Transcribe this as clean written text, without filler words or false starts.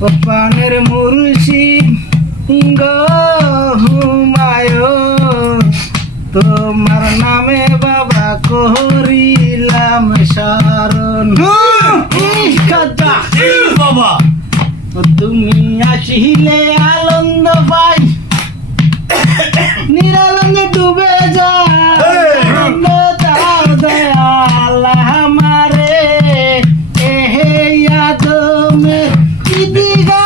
প্রাণের মুর্শিদ গো হুমায়ুন, তোমার নামে বাবা করিলাম শরণ। বাবা তুমি আসিলে আনন্দ পাই, নিরানন্দে ডুবে যায়। আনন্দ দাও দয়াল আমারে, এহে আদমের ইদিগা